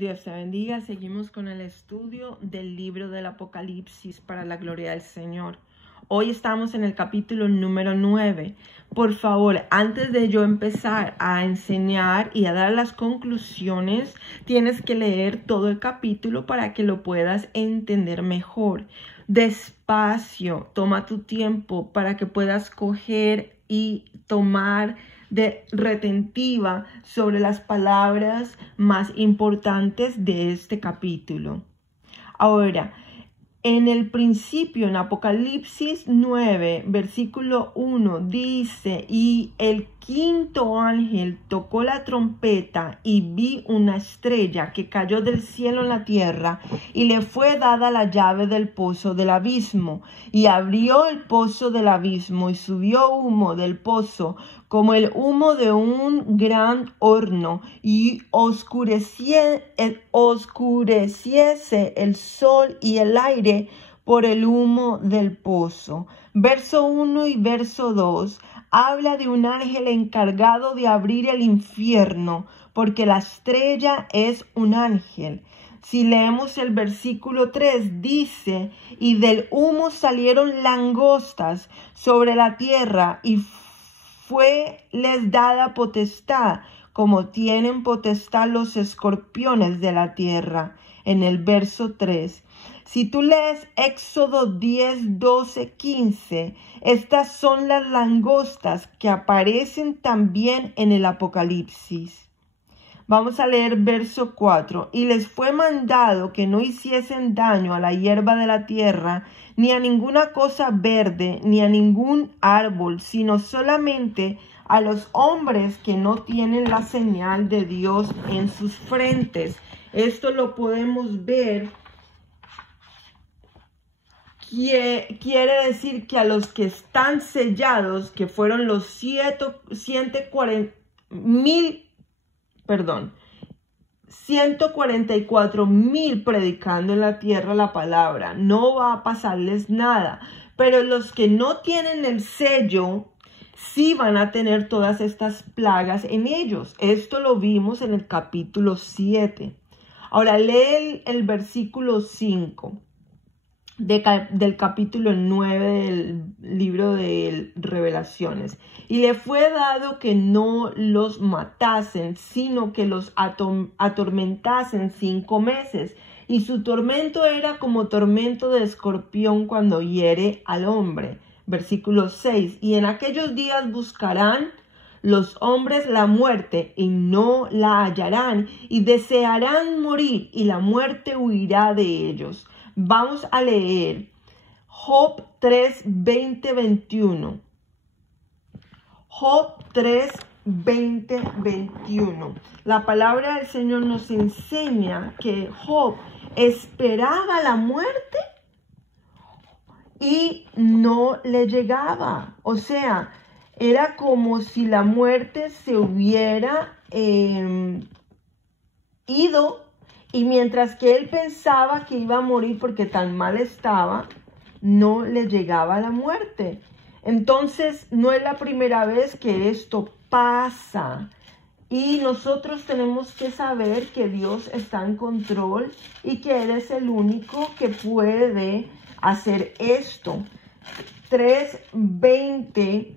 Dios te bendiga. Seguimos con el estudio del libro del Apocalipsis para la gloria del Señor. Hoy estamos en el capítulo número 9. Por favor, antes de yo empezar a enseñar y a dar las conclusiones, tienes que leer todo el capítulo para que lo puedas entender mejor. Despacio, toma tu tiempo para que puedas coger y tomar de retentiva sobre las palabras más importantes de este capítulo. Ahora, en el principio, en Apocalipsis 9, versículo 1, dice: y el quinto ángel tocó la trompeta y vi una estrella que cayó del cielo en la tierra, y le fue dada la llave del pozo del abismo, y abrió el pozo del abismo, y subió humo del pozo como el humo de un gran horno, y oscureciese el sol y el aire por el humo del pozo. Verso 1 y verso 2 habla de un ángel encargado de abrir el infierno, porque la estrella es un ángel. Si leemos el versículo 3, dice: y del humo salieron langostas sobre la tierra, y fue les dada potestad, como tienen potestad los escorpiones de la tierra. En el verso 3. Si tú lees Éxodo 10, 12, 15, estas son las langostas que aparecen también en el Apocalipsis. Vamos a leer verso 4. Y les fue mandado que no hiciesen daño a la hierba de la tierra, ni a ninguna cosa verde, ni a ningún árbol, sino solamente a los hombres que no tienen la señal de Dios en sus frentes. Esto lo podemos ver. Quiere decir que a los que están sellados, que fueron los 144,000 predicando en la tierra la palabra, no va a pasarles nada. Pero los que no tienen el sello, sí van a tener todas estas plagas en ellos. Esto lo vimos en el capítulo 7. Ahora lee el versículo 5 del capítulo 9 del libro de Revelaciones. Y le fue dado que no los matasen, sino que los atormentasen 5 meses. Y su tormento era como tormento de escorpión cuando hiere al hombre. Versículo 6. Y en aquellos días buscarán los hombres la muerte y no la hallarán, y desearán morir, y la muerte huirá de ellos. Vamos a leer Job 3, 20, 21. Job 3, 20, 21. La palabra del Señor nos enseña que Job esperaba la muerte y no le llegaba. O sea, era como si la muerte se hubiera ido. Y mientras que él pensaba que iba a morir porque tan mal estaba, no le llegaba la muerte. Entonces, no es la primera vez que esto pasa. Y nosotros tenemos que saber que Dios está en control y que Él es el único que puede hacer esto. 3:20.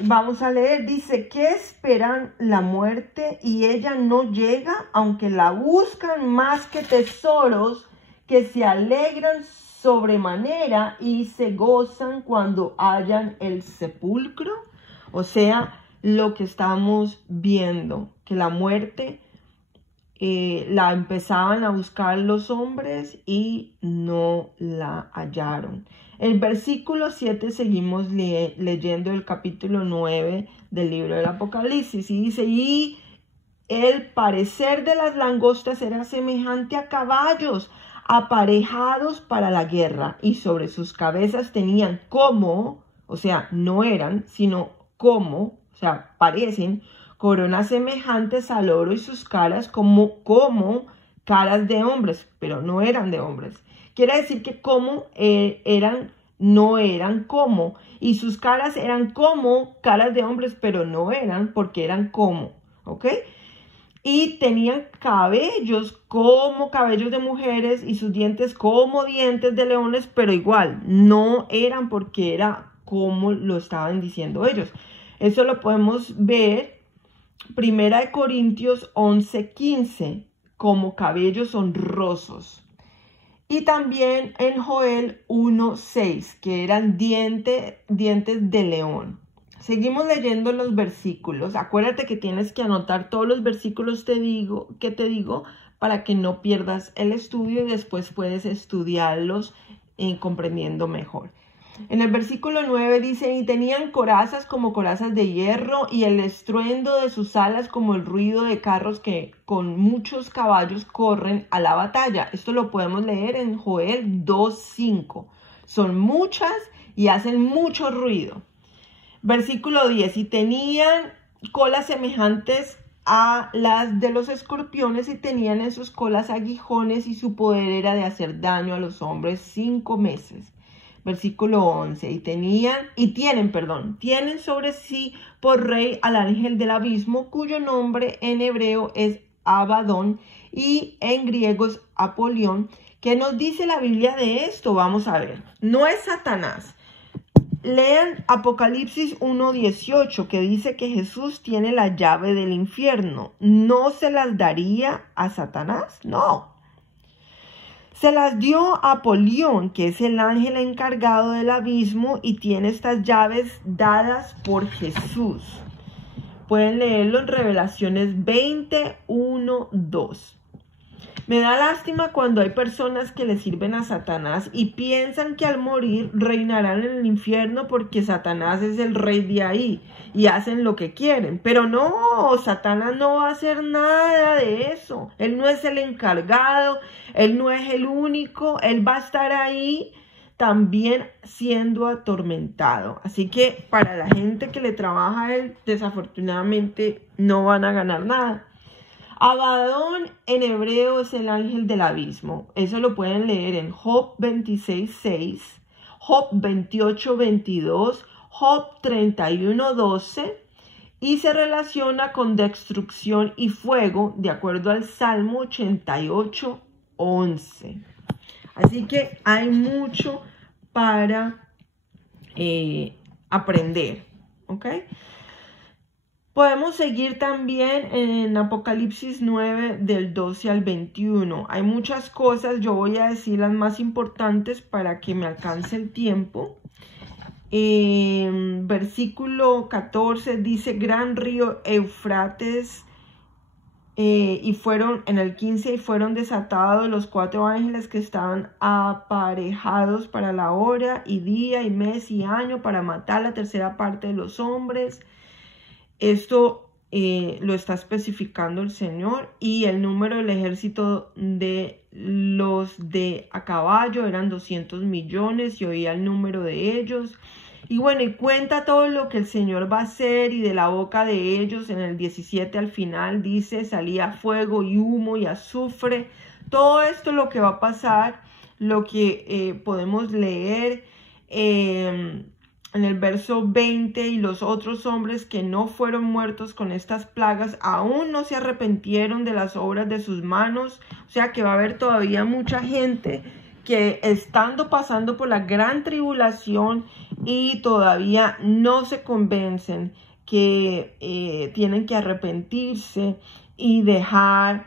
Vamos a leer, dice: que esperan la muerte y ella no llega, aunque la buscan más que tesoros, que se alegran sobremanera y se gozan cuando hallan el sepulcro. O sea, lo que estamos viendo, que la muerte la empezaban a buscar los hombres y no la hallaron. El versículo 7 seguimos leyendo el capítulo 9 del libro del Apocalipsis, y dice: y el parecer de las langostas era semejante a caballos aparejados para la guerra, y sobre sus cabezas tenían como, o sea, no eran, sino como, o sea, parecen coronas semejantes al oro, y sus caras como caras de hombres, pero no eran de hombres. Quiere decir que no eran como, y sus caras eran como caras de hombres, pero no eran, porque eran como, ¿ok? y tenían cabellos como cabellos de mujeres y sus dientes como dientes de leones, pero igual, no eran porque era como lo estaban diciendo ellos. Eso lo podemos ver, 1 Corintios 11:15, como cabellos honrosos. Y también en Joel 1:6, que eran dientes de león. Seguimos leyendo los versículos. Acuérdate que tienes que anotar todos los versículos que te digo para que no pierdas el estudio y después puedes estudiarlos comprendiendo mejor. En el versículo 9 dice, y tenían corazas como corazas de hierro y el estruendo de sus alas como el ruido de carros que con muchos caballos corren a la batalla. Esto lo podemos leer en Joel 2:5. Son muchas y hacen mucho ruido. Versículo 10, y tenían colas semejantes a las de los escorpiones y tenían en sus colas aguijones y su poder era de hacer daño a los hombres 5 meses. Versículo 11, tienen sobre sí por rey al ángel del abismo, cuyo nombre en hebreo es Abadón y en griego es Apolión. ¿Qué nos dice la Biblia de esto? Vamos a ver. No es Satanás. Lean Apocalipsis 1:18, que dice que Jesús tiene la llave del infierno. ¿No se las daría a Satanás? No. Se las dio a Apolión, que es el ángel encargado del abismo y tiene estas llaves dadas por Jesús. Pueden leerlo en Revelaciones 20:1-2. Me da lástima cuando hay personas que le sirven a Satanás y piensan que al morir reinarán en el infierno porque Satanás es el rey de ahí y hacen lo que quieren. Pero no, Satanás no va a hacer nada de eso. Él no es el encargado, él no es el único, él va a estar ahí también siendo atormentado. Así que para la gente que le trabaja a él, desafortunadamente no van a ganar nada. Abadón en hebreo es el ángel del abismo. Eso lo pueden leer en Job 26:6, Job 28:22, Job 31:12 y se relaciona con destrucción y fuego de acuerdo al Salmo 88:11. Así que hay mucho para aprender, ¿ok? Podemos seguir también en Apocalipsis 9 del 12 al 21. Hay muchas cosas, yo voy a decir las más importantes para que me alcance el tiempo. Versículo 14 dice, gran río Eufrates, y fueron en el 15 y fueron desatados los 4 ángeles que estaban aparejados para la hora y día y mes y año para matar la tercera parte de los hombres. Esto lo está especificando el Señor, y el número del ejército de los de a caballo eran 200 millones y oía el número de ellos. Y bueno, y cuenta todo lo que el Señor va a hacer, y de la boca de ellos en el 17 al final dice, salía fuego y humo y azufre. Todo esto lo que va a pasar, lo que podemos leer en el verso 20, y los otros hombres que no fueron muertos con estas plagas aún no se arrepintieron de las obras de sus manos. O sea que va a haber todavía mucha gente que estando pasando por la gran tribulación y todavía no se convencen que tienen que arrepentirse y dejar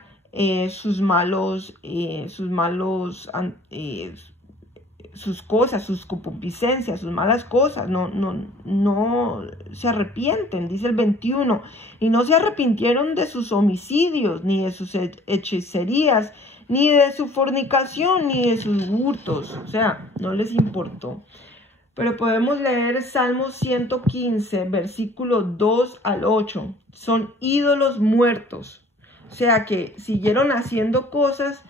sus cosas, sus concupiscencias, sus malas cosas, no se arrepienten, dice el 21, y no se arrepintieron de sus homicidios, ni de sus hechicerías, ni de su fornicación, ni de sus hurtos, o sea, no les importó. Pero podemos leer Salmo 115, versículo 2 al 8, son ídolos muertos, o sea que siguieron haciendo cosas,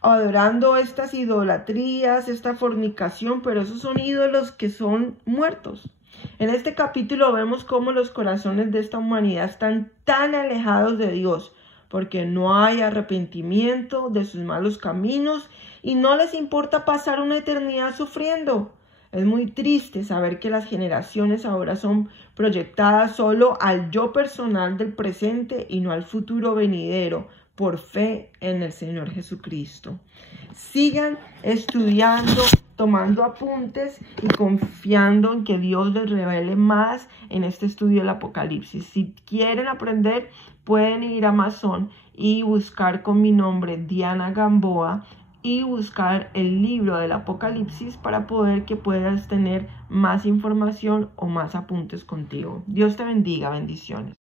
adorando estas idolatrías, esta fornicación, pero esos son ídolos que son muertos. En este capítulo vemos cómo los corazones de esta humanidad están tan alejados de Dios, porque no hay arrepentimiento de sus malos caminos y no les importa pasar una eternidad sufriendo. Es muy triste saber que las generaciones ahora son proyectadas solo al yo personal del presente y no al futuro venidero, por fe en el Señor Jesucristo. Sigan estudiando, tomando apuntes y confiando en que Dios les revele más en este estudio del Apocalipsis. Si quieren aprender, pueden ir a Amazon y buscar con mi nombre, Diana Gamboa, y buscar el libro del Apocalipsis para que puedas tener más información o más apuntes contigo. Dios te bendiga, bendiciones.